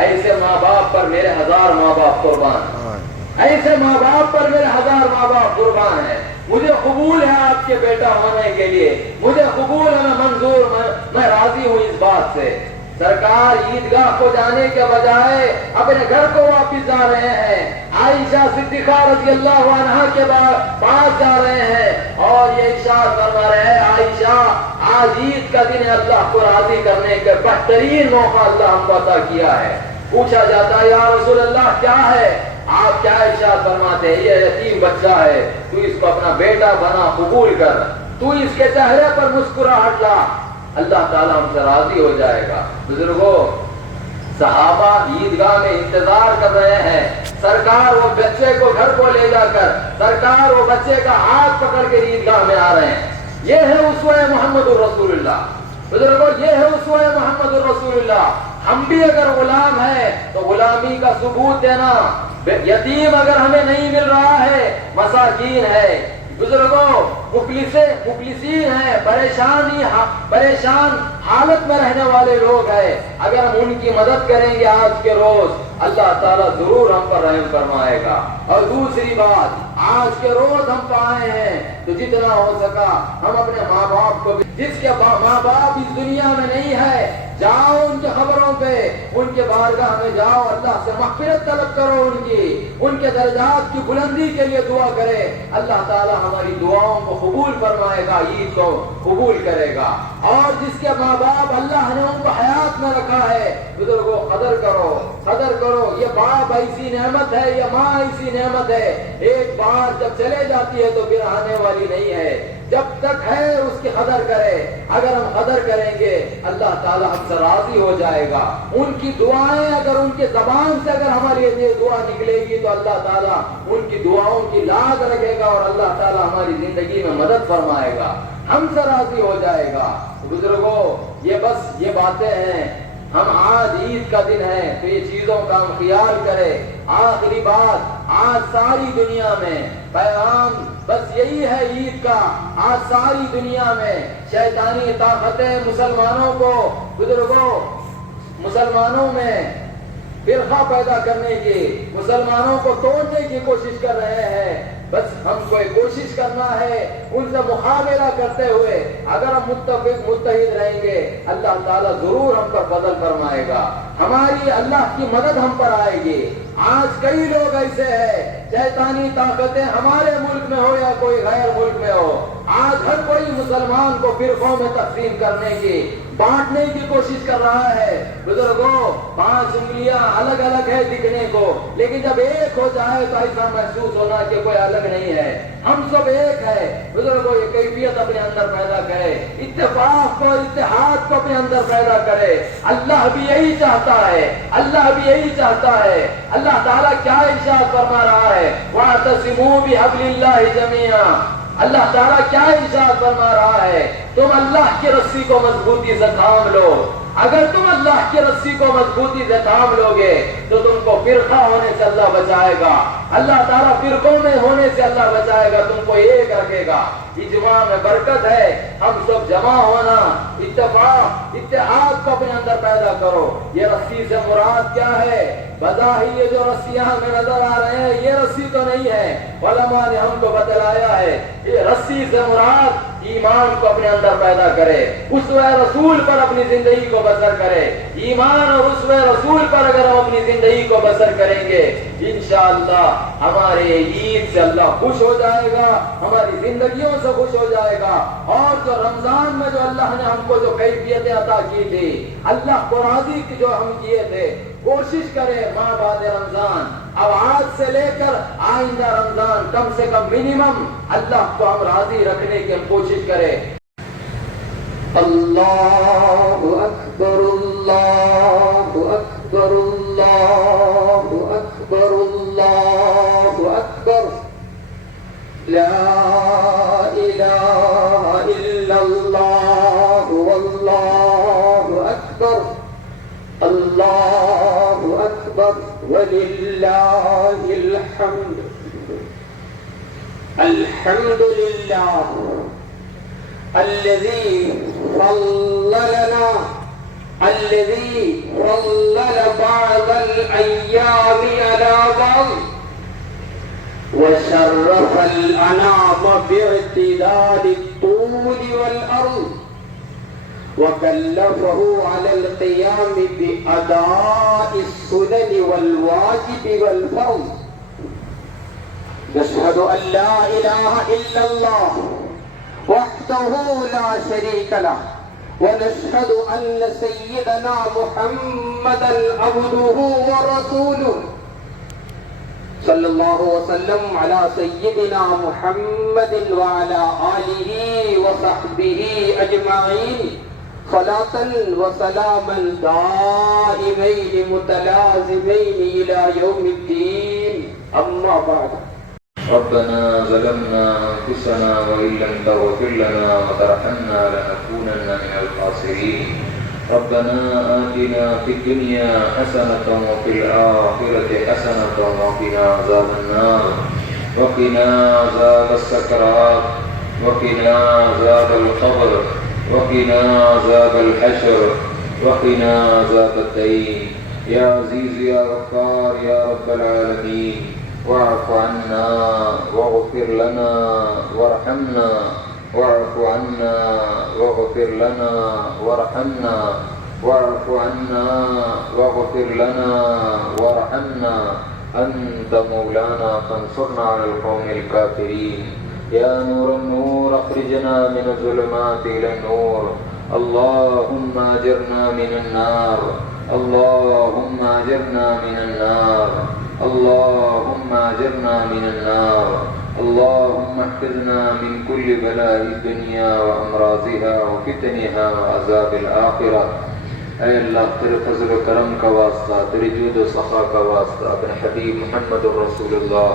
ایسے ماں باپ پر میرے 1000 ماں باپ قربان، ایسے ماں باپ پر میرے 1000 ماں باپ قربان ہے، مجھے قبول ہے آپ کے بیٹا ہونے کے لیے، مجھے قبول ہے، میں منظور، میں راضی ہوں اس بات سے۔ سرکار عیدگاہ کو جانے کے بجائے اپنے گھر کو واپس جا رہے ہیں، عائشہ صدیقہ رضی اللہ عنہا کے پاس جا رہے ہیں اور یہ ارشاد فرما رہے ہیں عائشہ آج عید کا دن اللہ کو راضی کرنے کا بہترین موقع اللہ ہم کو عطا کیا ہے۔ پوچھا جاتا ہے یا رسول اللہ کیا ہے؟ آپ کیا ارشاد فرماتے ہیں؟ یہ یتیم بچہ ہے، تو اس کو اپنا بیٹا بنا، قبول کر، تو اس کے چہرے پر مسکراہٹ لا، اللہ تعالیٰ ہم سے راضی ہو جائے گا۔ بزرگوں، صحابہ عیدگاہ میں انتظار کر رہے ہیں، سرکار وہ بچے کو گھر کو لے جا کر، سرکار وہ بچے کا ہاتھ پکڑ کے عیدگاہ میں آ رہے ہیں۔ یہ ہے اسوہ محمد الرسول اللہ۔ بزرگوں، یہ ہے اسوہ محمد الرسول اللہ۔ ہم بھی اگر غلام ہیں تو غلامی کا ثبوت دینا، یتیم اگر ہمیں نہیں مل رہا ہے، مساکین ہے، بزرگوں مفلسین ہیں، پریشان حالت میں رہنے والے لوگ ہیں، اگر ہم ان کی مدد کریں گے آج کے روز، اللہ تعالیٰ ضرور ہم پر رحم فرمائے گا۔ اور دوسری بات، آج کے روز ہم پائے ہیں تو جتنا ہو سکا ہم اپنے ماں باپ کو، جس کے ماں باپ اس دنیا میں نہیں ہے، جاؤ ان کے خبروں پہ، ان کے بارگاہ میں جاؤ، اللہ سے مغفرت طلب کرو، ان کے درجات کی بلندی کے لیے دعا کرے، اللہ تعالیٰ ہماری دعاؤں کو قبول فرمائے گا، عید کو قبول کرے گا۔ اور جس کے ماں باپ اللہ نے ان کو حیات میں رکھا ہے، بزرگوں قدر کرو، یہ باپ ایسی نعمت ہے، یہ ماں ایسی نعمت ہے، ایک بار جب چلے جاتی ہے تو پھر آنے والی نہیں ہے، جب تک ہے اس کی قدر کرے۔ اگر ہم قدر کریں گے اللہ تعالیٰ ہم سے راضی ہو جائے گا۔ ان کی دعائیں اگر ان کے زبان سے اگر ہماری یہ دعا نکلے گی تو اللہ تعالیٰ ان کی دعاؤں کی لاز رکھے گا اور اللہ تعالیٰ ہماری زندگی میں مدد فرمائے گا، ہم سے راضی ہو جائے گا۔ بزرگوں، یہ باتیں ہیں، ہم آج عید کا دن ہے تو یہ چیزوں کا ہم خیال کریں۔ آخری بات، آج ساری دنیا میں پیغام بس یہی ہے عید کا، آج ساری دنیا میں شیطانی طاقتیں مسلمانوں کو، بزرگوں، مسلمانوں میں فرقہ پیدا کرنے کی، مسلمانوں کو توڑنے کی کوشش کر رہے ہیں۔ بس ہم کو کوشش کرنا ہے ان سے مقابلہ کرتے ہوئے، اگر ہم متحد رہیں گے اللہ تعالیٰ ضرور ہم پر فضل فرمائے گا، ہماری اللہ کی مدد ہم پر آئے گی۔ آج کئی لوگ ایسے ہیں، شیطانی طاقتیں ہمارے ملک میں ہو یا کوئی غیر ملک میں ہو، آج ہر کوئی مسلمان کو فرقوں میں تقسیم کرنے کی، بانٹنے کی کوشش کر رہا ہے۔ بزرگوں، 5 انگلیاں الگ الگ ہے دکھنے کو، لیکن جب ایک ہو جائے تو ایسا محسوس ہونا کہ کوئی الگ نہیں ہے، ہم سب ایک ہے۔ بزرگوں، یہ کیفیت اپنے اندر پیدا کرے، اتفاق کو، اتحاد کو اپنے اندر پیدا کرے۔ اللہ بھی یہی چاہتا ہے، اللہ بھی یہی چاہتا ہے۔ اللہ تعالیٰ کیا ارشاد فرما رہا ہے؟ وَاعْتَصِمُوا بِحَبْلِ اللَّهِ جَمِيعًا۔ اللہ تعالیٰ کیا ارشاد فرما رہا ہے؟ تم اللہ کی رسی کو مضبوطی سے تھام لو۔ اگر تم اللہ کی رسی کو مضبوطی سے تھام لو گے تو تم کو فرقہ ہونے سے اللہ بچائے گا، اللہ تعالیٰ فرقوں میں ہونے سے اللہ بچائے گا، تم کو ایک رکھے گا۔ اجماع میں برکت ہے، ہم سب جمع ہونا، اتفاق، اتحاد کو اپنے اندر پیدا کرو۔ یہ رسی سے مراد کیا ہے؟ بظاہر یہ جو رسیاں ہمیں نظر آ رہے ہیں یہ رسی تو نہیں ہے، علماء نے ہم کو بتلایا ہے، یہ رسی سے مراد ایمان کو اپنے اندر پیدا کرے، اسوہ رسول پر اپنی زندگی کو بسر کرے۔ ایمان اور اسوہ رسول پر اگر ہم اپنی زندگی کو بسر کریں گے انشاءاللہ ہمارے عید سے اللہ خوش ہو جائے گا، ہماری زندگیوں سے خوش ہو جائے گا۔ اور جو رمضان میں جو اللہ نے ہم کو جو کیفیتیں عطا کی تھی، اللہ کو راضی کی جو ہم کیے تھے، کوشش کریں ماں بعد رمضان، اب آج سے لے کر آئندہ رمضان کم سے کم منیمم اللہ کو ہم راضی رکھنے کی ہم کوشش کریں۔ اللہ اکبر اللہ اکبر اللہ اکبر اللہ اکبر، لا الہ الا اللہ واللہ اکبر، اللہ اکبر وللہ الحمد۔ الحمد للہ الذي فضلنا، الذي فضل بعض الأيام على بعض، وشرف الأنام باعتدال الطول والأرض، وكلفه على القيام بأداء السنن والواجب والفرض۔ نشهد أن لا إله إلا الله وحده لا شريك له، ونشهد أن سيدنا محمدا عبده ورسوله، صلى الله وسلم على سيدنا محمد وعلى آله وصحبه أجمعين، صلاة وسلاما دائمين متلازمين إلى يوم الدين، أما بعد۔ ربنا ظلمنا أنفسنا وإن لم تغفر لنا وترحمنا لنكونن من الخاسرين، ربنا آتنا في الدنيا حسنة وفي الآخرة حسنة وقنا عذاب النار، وقنا عذاب السكرات، وقنا عذاب القبر، وقنا عذاب الحشر، وقنا عذاب الدين، يا عزيز يا غفار يا رب العالمين، واعف عنا واغفر لنا وارحمنا، واعف عنا واغفر لنا وارحمنا، واعف عنا واغفر لنا وارحمنا، أنت مولانا فانصرنا على القوم الكافرين، يا نور النور أخرجنا من الظلمات إلى النور، اللهم أجرنا من النار، اللهم أجرنا من النار، اللهم أجرنا من النار، اللهم احفظنا من كل بلاء الدنيا وأمراضها وفتنها وعذاب الآخرة۔ اے اللہ تیرے فضل و کرم کا واسطہ، تیرے جود و سخا کا واسطہ، اپنے حبیب محمد الرسول اللہ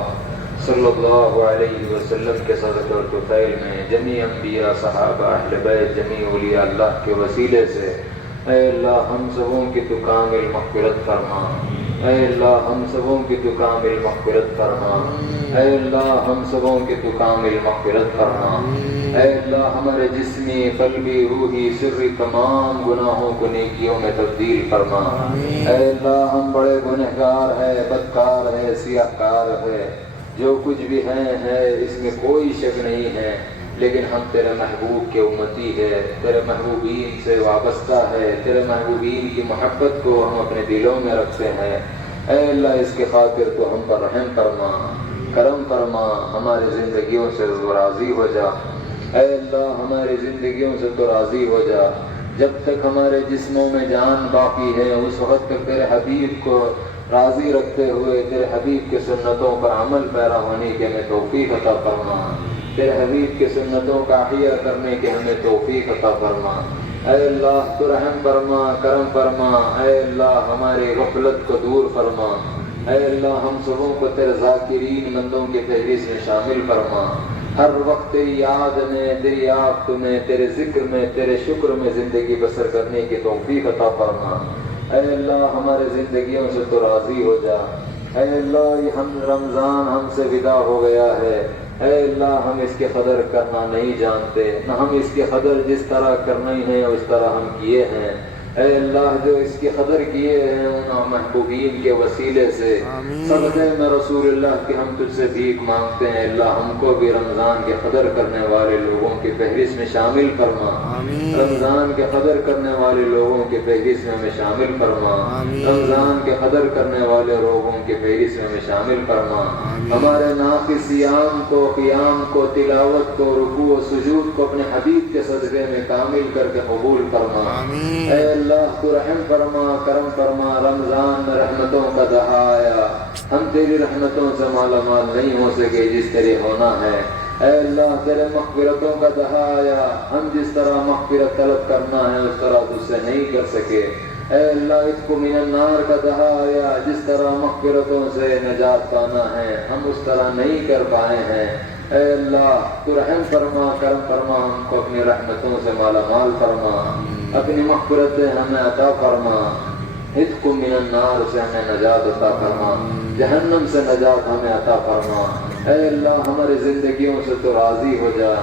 صلی اللہ علیہ وسلم کے صدقہ اور طفیل میں جمیع انبیاء صحابہ اہل بیت جمیع اولیاء اللہ کے وسیلے سے اے اللہ ہم سبوں کی تو کامل مغفرت فرما، اے اللہ ہم سبوں کی تو کامل مغفرت فرما، اے اللہ ہم سبوں کی تو کامل مغفرت فرما، اے اللہ ہمارے جسمی قلبی روحی سری تمام گناہوں کو نیکیوں میں تبدیل فرما، اے اللہ ہم بڑے گنہگار ہیں، بدکار ہیں، سیاہ کار ہیں، جو کچھ بھی ہے اس میں کوئی شک نہیں ہے، لیکن ہم تیرے محبوب کے امتی ہے، تیرے محبوبین سے وابستہ ہے، تیرے محبوبین کی محبت کو ہم اپنے دلوں میں رکھتے ہیں، اے اللہ اس کے خاطر تو ہم پر رحم فرما، کرم فرما، ہماری زندگیوں سے تو راضی ہو جا، اے اللہ ہماری زندگیوں سے تو راضی ہو جا، جب تک ہمارے جسموں میں جان باقی ہے اس وقت تک تیرے حبیب کو راضی رکھتے ہوئے تیرے حبیب کے سنتوں پر عمل پیرا ہونے کی ہمیں توفیق عطا فرما، تیرے حبیب کے سنتوں کا احیاء کرنے کی ہمیں توفیق عطا فرما، اے اللہ تو رحم فرما، کرم فرما، اے اللہ ہماری غفلت کو دور فرما، اے اللہ ہم سبوں کو تیرے ذاکرین بندوں کی فہرست میں شامل فرما، ہر وقت تیری یاد میں، تیری یاد میں، تیرے ذکر میں، تیرے شکر میں زندگی بسر کرنے کی توفیق عطا فرما، اے اللہ ہمارے زندگیوں سے تو راضی ہو جا، اے اللہ یہ رمضان ہم سے ودا ہو گیا ہے، اے اللہ ہم اس کے قدر کرنا نہیں جانتے، نہ ہم اس کے قدر جس طرح کرنا ہی ہے اس طرح ہم کیے ہیں، اے اللہ جو اس کی قدر کیے ہیں ان محبوبین کے وسیلے سے صدقے میں رسول اللہ کی ہم تجھ سے بھیک مانگتے ہیں اللہ ہم کو بھی رمضان کے قدر کرنے والے لوگوں کی فہرست میں شامل فرما رمضان کے قدر کرنے والے لوگوں کی فہرست میں ہمیں شامل فرما رمضان کے قدر کرنے والے لوگوں کی فہرست میں ہمیں شامل فرما ہمارے ناقص صیام کو قیام کو تلاوت کو رکوع و سجود کو اپنے حبیب کے صدقے میں کامل کر کے قبول فرما اے اللہ تو رحم فرما کرم فرما رمضان میں رحمتوں کا دہایا ہم تیری رحمتوں سے مالا مال نہیں ہو سکے جس طرح ہونا ہے اے اللہ تیرے مغفرتوں کا دہایا ہم جس طرح مغفرت طلب کرنا ہے اس طرح تجھ سے نہیں کر سکے اے اللہ اس کو من النار کا دہایا جس طرح مغفرتوں سے نجات پانا ہے ہم اس طرح نہیں کر پائے ہیں اے اللہ تو رحم فرما کرم فرما ہم کو اپنی رحمتوں سے مالا مال فرما اپنی مغفرت ہمیں عطا فرما عتق من النار سے ہمیں نجات عطا فرما جہنم سے نجات ہمیں عطا فرما اے اللہ ہماری زندگیوں سے تو راضی ہو جا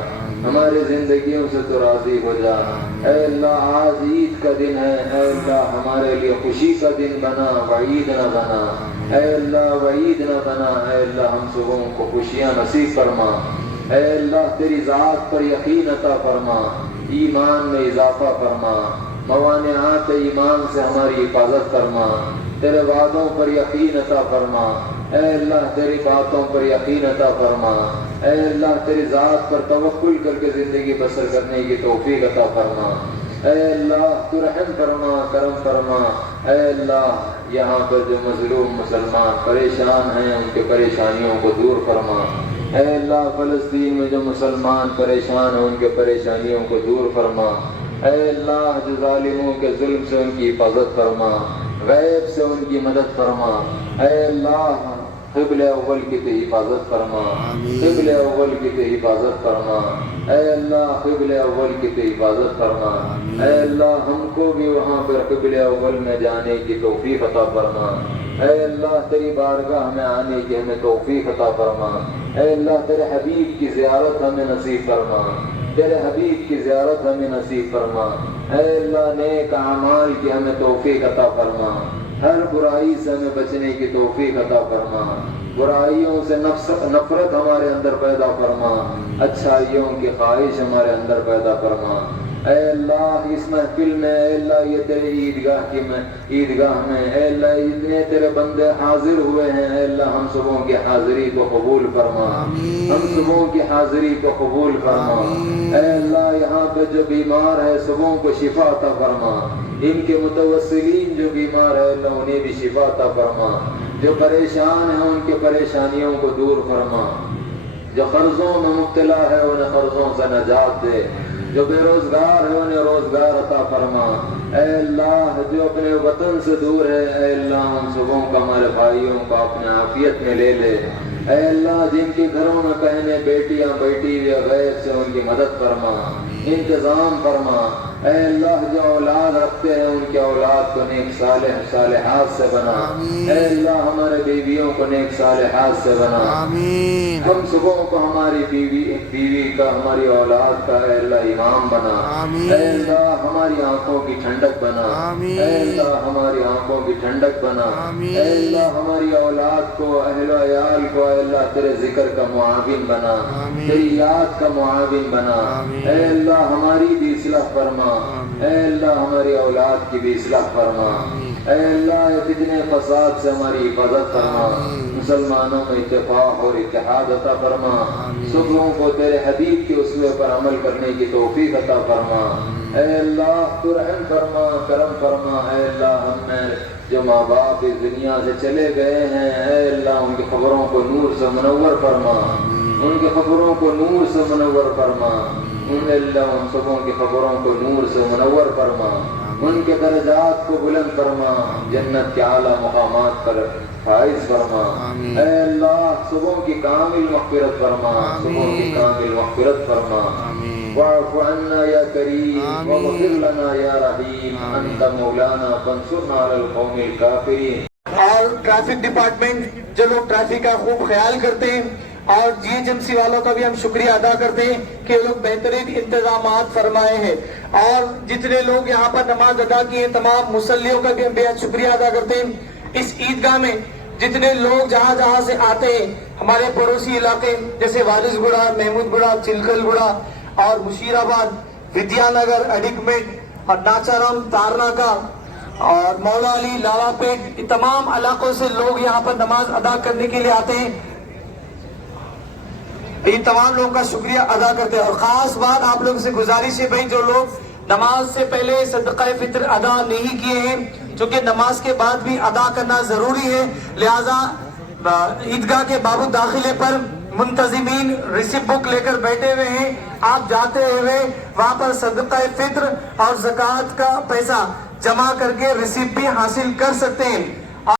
ہماری زندگیوں سے تو راضی ہو جا اے اللہ آج عید کا دن ہے اے اللہ ہمارے لیے خوشی کا دن بنا وعید نہ بنا اے اللہ وعید نہ بنا اے اللہ ہم سبوں کو خوشیاں نصیب فرما اے اللہ تیری ذات پر یقین عطا فرما ایمان میں اضافہ فرما موانعات ایمان سے ہماری حفاظت فرما تیرے وعدوں پر یقین عطا فرما اے اللہ تیری باتوں پر یقین عطا فرما اے اللہ تیری ذات پر توکل کر کے زندگی بسر کرنے کی توفیق عطا فرما اے اللہ تو رحم فرما کرم فرما اے اللہ یہاں پر جو مظلوم مسلمان پریشان ہیں ان کے پریشانیوں کو دور فرما اے اللہ فلسطین میں جو مسلمان پریشان ہیں ان کے پریشانیوں کو دور فرما اے اللہ جو ظالموں کے ظلم سے ان کی حفاظت فرما غیب سے ان کی مدد فرما اے اللہ قبل اول کی تو حفاظت فرما قبل اول کی تو حفاظت فرما اے اللہ قبل اول کی تو حفاظت فرما اے اللہ ہم کو بھی وہاں پر قبل اول میں جانے کی توفیق عطا فرما اے اللہ تیری بارگاہ میں آنے کی ہمیں توفیق عطا فرما اے اللہ تیرے حبیب کی زیارت ہمیں نصیب فرما تیرے حبیب کی زیارت ہمیں نصیب فرما اے اللہ نیک اعمال کی ہمیں توفیق عطا فرما ہر برائی سے ہمیں بچنے کی توفیق عطا فرما برائیوں سے نفرت ہمارے اندر پیدا فرما اچھائیوں کی خواہش ہمارے اندر پیدا فرما اے اللہ اس محفل میں اے اللہ یہ تیرے عیدگاہ میں اے اللہ اتنے تیرے بندے حاضر ہوئے ہیں اے اللہ ہم سبوں کی حاضری کو قبول فرما ہم سبوں کی حاضری کو قبول فرما اے اللہ یہاں پہ جو بیمار ہے سبوں کو شفا عطا فرما ان کے متوسلین جو بیمار ہے اللہ انہیں بھی شفا عطا فرما جو پریشان ہیں ان کے پریشانیوں کو دور فرما جو قرضوں میں مبتلا ہے انہیں قرضوں سے نجات دے جو بے روزگار ہے انہیں روزگار عطا فرما اے اللہ جو اپنے وطن سے دور ہے اے اللہ ہم سبوں کا ہمارے بھائیوں کو اپنے عافیت میں لے لے اے اللہ جن کے گھروں میں بہنیں بیٹیاں بیٹھی ہوئی غیب سے ان کی مدد فرما انتظام فرما اے اللہ جو اولاد رکھتے ہیں ان کے اولاد کو نیک صالحات سے بنا اے اللہ ہمارے بیویوں کو نیک صالحات سے بنا ہم سبوں کو ہماری بیوی کا ہماری اولاد کا اے اللہ امام بنا اے اللہ ہماری آنکھوں کی ٹھنڈک بنا اے اللہ ہماری آنکھوں کی ٹھنڈک بنا اے اللہ ہماری اولاد کو اہل و عیال کو اے اللہ تیرے ذکر کا معاون بنا تیری یاد کا معاون بنا اے اللہ ہماری بھی اصلاح فرما اے اللہ ہماری اولاد کی بھی اصلاح فرما اے اللہ فتنے فساد سے ہماری حفاظت فرما مسلمانوں میں اتفاق اور اتحاد عطا فرما سبوں کو تیرے حبیب کے اسوے پر عمل کرنے کی توفیق عطا فرما اے اللہ تو رحم فرما کرم فرما اے اللہ ہم میں جو ماں باپ اس دنیا سے چلے گئے ہیں اے اللہ ان کی قبروں کو نور سے منور فرما ان کی قبروں کو نور سے منور فرما اللہ ان سبوں کی خبروں کو نور سے منور فرما ان کے درجات کو بلند فرما جنت کے اعلیٰ مقامات پر فائز فرما اے اللہ سبوں کی کامل مغفرت فرما سبوں کی کامل مغفرت فرما واعف عنا یا کریم واغفر لنا یا رحیم انت مولانا فانصرنا علی القوم الکافرین۔ اور ٹریفک ڈپارٹمنٹ جو لوگ ٹریفک کا خوب خیال کرتے ہیں اور GHMC والوں کا بھی ہم شکریہ ادا کرتے ہیں کہ یہ لوگ بہترین انتظامات فرمائے ہیں، اور جتنے لوگ یہاں پر نماز ادا کیے تمام مصلیوں کا بھی ہم بے حد شکریہ ادا کرتے ہیں۔ اس عیدگاہ میں جتنے لوگ جہاں جہاں سے آتے ہیں، ہمارے پڑوسی علاقے جیسے وارث گڑا، محمود گڑا، چلکل گڑا اور مشیر آباد، ودیا نگر، اڈیکمنٹ اور ناچارم، تارناکا اور مولا علی، لاوا پیٹ، یہ تمام علاقوں سے لوگ یہاں پر نماز ادا کرنے کے لیے آتے ہیں۔ یہ تمام لوگوں کا شکریہ ادا کرتے ہیں، اور خاص بات آپ لوگوں سے گزارش ہے بھائی، جو لوگ نماز سے پہلے صدقہ فطر ادا نہیں کیے ہیں، چونکہ نماز کے بعد بھی ادا کرنا ضروری ہے، لہذا عیدگاہ کے باب داخلے پر منتظمین ریسیپٹ بک لے کر بیٹھے ہوئے ہیں، آپ جاتے ہوئے وہاں پر صدقہ فطر اور زکوٰۃ کا پیسہ جمع کر کے ریسیپٹ بھی حاصل کر سکتے ہیں۔